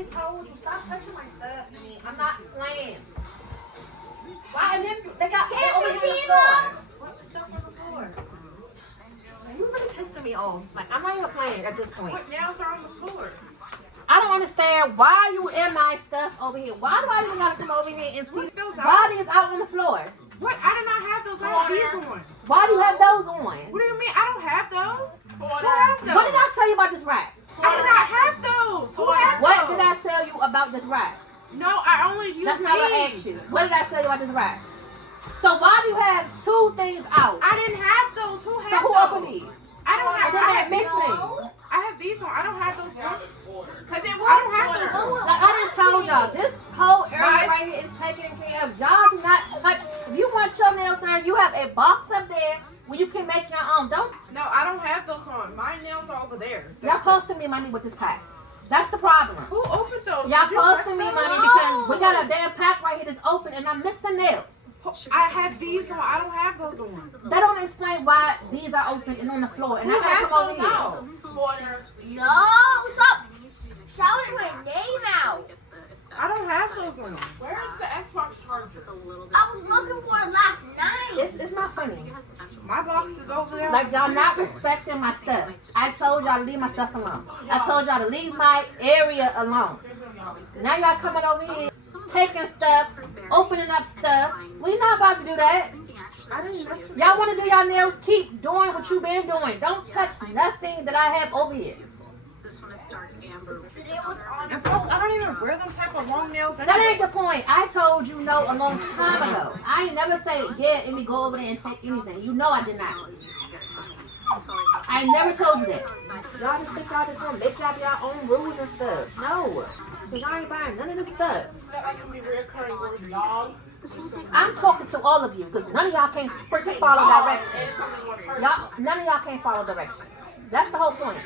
already told you, stop touching my stuff. I mean, I'm not playing. Why? And then they got over here on the floor. What's the stuff on the floor? Man, you really pissing me off. Like, I'm not even playing at this point. What nails are on the floor? I don't understand why you in my stuff over here. Why do I even gotta come over here and see bodies out on the floor? What? I did not have those. I have these on. Why do you have those on? What do you mean? I don't have those. Who has those? What did I tell you about this rack? I did not have those. Who has those? What did I tell you about this rack? No, I only use That's not what I asked you. What did I tell you about this rack? So why do you have two things out? I didn't have those. Who has So who those? opened these? I don't have. And then they're missing. I have these on. I don't have those on. Cause it I don't have those on. Like I didn't tell y'all, this whole area right here is taken care of. Y'all do not touch. If you want your nails done, you have a box up there where you can make your own. Don't. No, I don't have those on. My nails are over there. Y'all costing me money with this pack. That's the problem. Who opened those? Y'all Did you touch costing me them? money because we got a damn pack right here that's open and I'm missing nails. I have these on. I don't have those on. That don't explain why these are open and on the floor. And Who I gotta had come over those out? here. No, stop shouting my name out. I don't have those on. Where is the Xbox charger? I was looking for it last night. It's not funny. My box is over there. Like y'all not respecting my stuff. I told y'all to leave my stuff alone. I told y'all to leave my area alone. Now y'all coming over here, taking stuff, opening up stuff. We not about to do that. I didn't mess with Y'all want to do y'all nails? Keep doing what you've been doing. Don't touch nothing that I have over here. And plus, I don't even wear them type of long nails That anyway. ain't the point. I told you no a long time ago. I ain't never say, yeah, let me go over there and take anything. You know I did not. I never told you that. Y'all just think y'all just gonna make up your own rules and stuff. No. So y'all ain't buying none of this stuff. That can be reoccurring word, dog. I'm talking to all of you because none of y'all can't freaking follow directions. Y'all, none of y'all can't follow directions. That's the whole point.